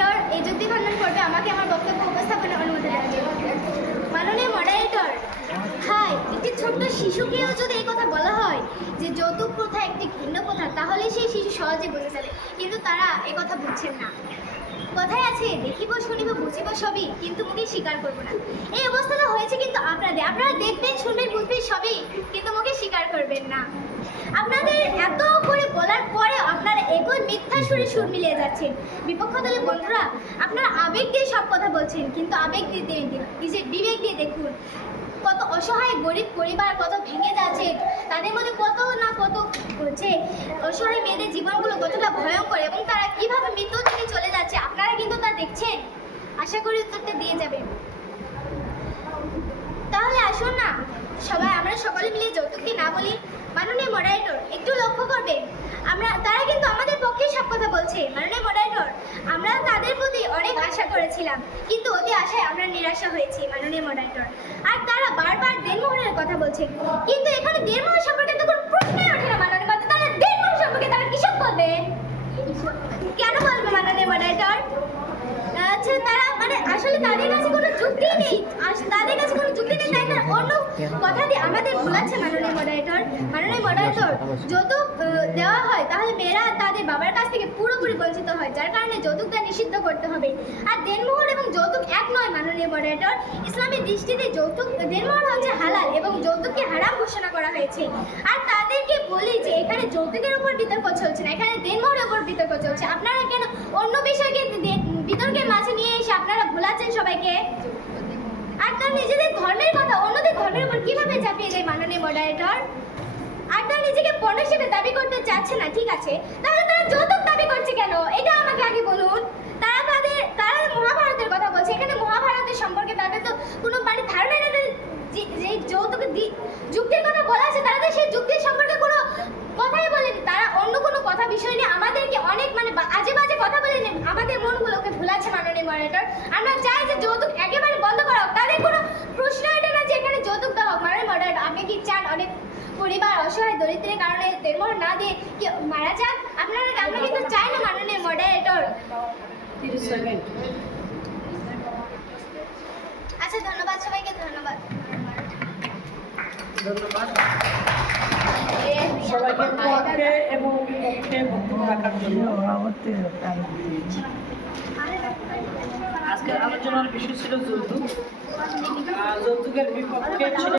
Moderator এই যুক্তি খণ্ডন করবে আমাকে আমার বক্তব্য উপস্থাপনের অনুমতি দেওয়া। মাননীয় মডারেটর, হাই, একটি ছোট্ট শিশুকেও যদি এই কথা বলা হয় যে যৌতুক প্রথা একটি ঘৃণ্য প্রথা, তাহলে সেই শিশু সহজে বুঝে যাবে, কিন্তু তারা এই কথা বুঝছেন না। কথায় আছে, দেখিব শুনিব বুঝিব সবই, কিন্তু মুখে স্বীকার করবো না। এই অবস্থাটা হয়েছে কিন্তু আপনারা দেখবেন, শুনবেন, বুঝবেন সবই, কিন্তু মুখে স্বীকার করবেন না। আপনাদের এত করে বলার পরে আপনারা একই মিথ্যা সুরে সুর মিলিয়ে যাচ্ছেন। বিপক্ষ দলের বন্ধুরা, আপনারা আবেগ দিয়ে সব কথা বলছেন, কিন্তু আবেগ দিয়ে নিজের বিবেক দিয়ে দেখুন কত অসহায় গরিব পরিবার কত ভেঙে যাচ্ছে, তাদের মধ্যে কত না কত হচ্ছে, অসহায় মেয়েদের জীবনগুলো কতটা ভয়ঙ্কর এবং তারা কিভাবে মৃত্যু থেকে চলে যাচ্ছে, আপনারা কিন্তু তা দেখছেন। আশা করি উত্তরটা দিয়ে যাবেন। তাহলে আসুন না আমরা সকলে মিলে যৌতুককে না বলি। মাননীয় মডারেটর, একটু লক্ষ্য করবেন, তারা কিন্তু আমাদের পক্ষে সব কথা বলছে। মাননীয় মডারেটর, আমরা তাদের প্রতি অনেক আশা করেছিলাম, কিন্তু অতি আশায় আমরা নিরাশা হয়েছি। মাননীয় মডারেটর, আর তারা বারবার দেনমোহরের কথা বলছে, কিন্তু এখানে দেনমোহর সম্পর্কে তো কোনো প্রশ্নই ওঠে না। মাননীয় মডারেটর, তারা দেনমোহর সম্পর্কে তারা কিসব বলবে, কেন বলবে মাননীয় মডারেটর? আচ্ছা, তারা আসলে তাদের কাছে কোনো যুক্তি নেই, তাদের কাছে কোনো যুক্তি নেই, তাই না অন্য কথা দিয়ে আমাদের ভুলাচ্ছে। মাননীয় মডারেটর, যৌতুক দেওয়া হয় তাহলে মেয়েরা তাদের বাবার কাছ থেকে পুরোপুরি বঞ্চিত হয়, যার কারণে যৌতুকটা নিষিদ্ধ করতে হবে। আর দেনমোহর এবং যৌতুক এক নয়। মাননীয় মডারেটর, ইসলামের দৃষ্টিতে দেনমোহর হচ্ছে হালাল এবং যৌতুককে হারাম ঘোষণা করা হয়েছে। আর তাদেরকে বলি যে এখানে যৌতুকের উপর বিতর্ক চলছে না, এখানে দেনমোহরের উপর বিতর্ক চলছে। আপনারা কেন অন্য বিষয়কে বিতর্কের মাঝে নিয়ে এসে আপনারা ভুলাচ্ছেন সবাইকে? আর তার নিজেদের ধর্মের কথা অন্যদের ধর্মের উপর কিভাবে চাপিয়ে দেয় মাননীয় মডারেটর? আর তারা নিজেকে পণ্য হিসেবে দাবি করতে চাচ্ছে না, ঠিক আছে, তাহলে তারা যৌতুক দাবি করছে কেন, এটা আমাকে আগে বলুন। তারা মহাভারতের কথা বলছে, এখানে মহাভারতের সম্পর্কে তাদের তো কোনো ধারণা নেই। যে যৌতুক যুক্তির কথা বলা আছে, তারা সেই যুক্তির সম্পর্কে কোনো কথাই বলেনি। তারা অন্য কোনো কথা বিষয় নিয়ে আমাদেরকে অনেক আজে বাজে কথা বলে আমাদের মনগুলোকে ভুলাচ্ছে। মাননীয় মডারেটর, আমরা চাই যে যৌতুক একেবারে বন্ধ করা হোক, তাদের কোনো প্রশ্ন এটা না যে এখানে যৌতুক দেওয়া হোক। মাননীয় মডারেটর, আপনি কি চান অনেক পরিবার অসহায় দরিদ্রের কারণে দেনমোহর না দিয়ে কি মারা যান? আমরা কিন্তু চাই না। মাননীয় মডারেটর, আচ্ছা, ধন্যবাদ সবাইকে, ধন্যবাদ সবাইকে পক্ষে এবং বিপক্ষে বক্তব্য রাখার জন্য। আজকের আলোচনার বিষয় ছিল যৌতুক। যৌতুকের বিপক্ষে ছিল